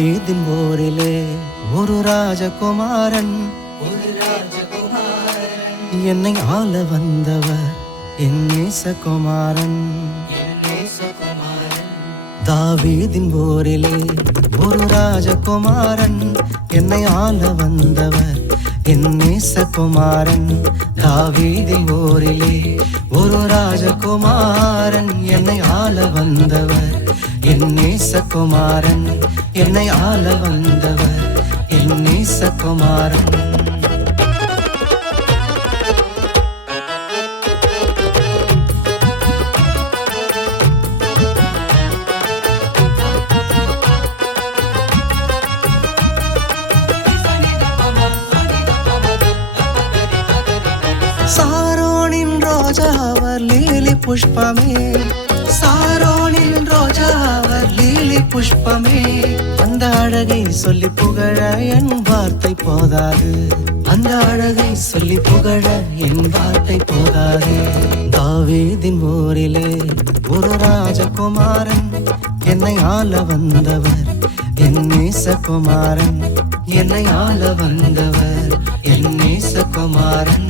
தாவீதின் போரிலே ஒரு ராஜகுமாரன் என்னை ஆள வந்தவர் என் நேசகுமாரன். தாவீதின் போரிலே ஒரு ராஜகுமாரன் என்னை ஆள வந்தவர் என் நேசகுமாரன். தாவீதின் போரிலே ஒரு ராஜகுமாரன் என்னை ஆள வந்தவர் என் நேசகுமாரன். என்னை ஆள வந்தவர் என் நேசகுமாரன். சாரோனின் ரோஜா அவர் லீலி புஷ்பமே, சாரோனின் ரோஜா அவர் லீலி புஷ்பமே. அந்த அழகை சொல்லி புகழ என் வார்த்தை போதாது, அந்த அழகை சொல்லி புகழ என் வார்த்தை போதாது. தாவீதின் போரிலே ஒரு ராஜகுமாரன் என்னை ஆள வந்தவர் என் நேசகுமாரன். என்னை ஆள வந்தவர் என் நேசகுமாரன்.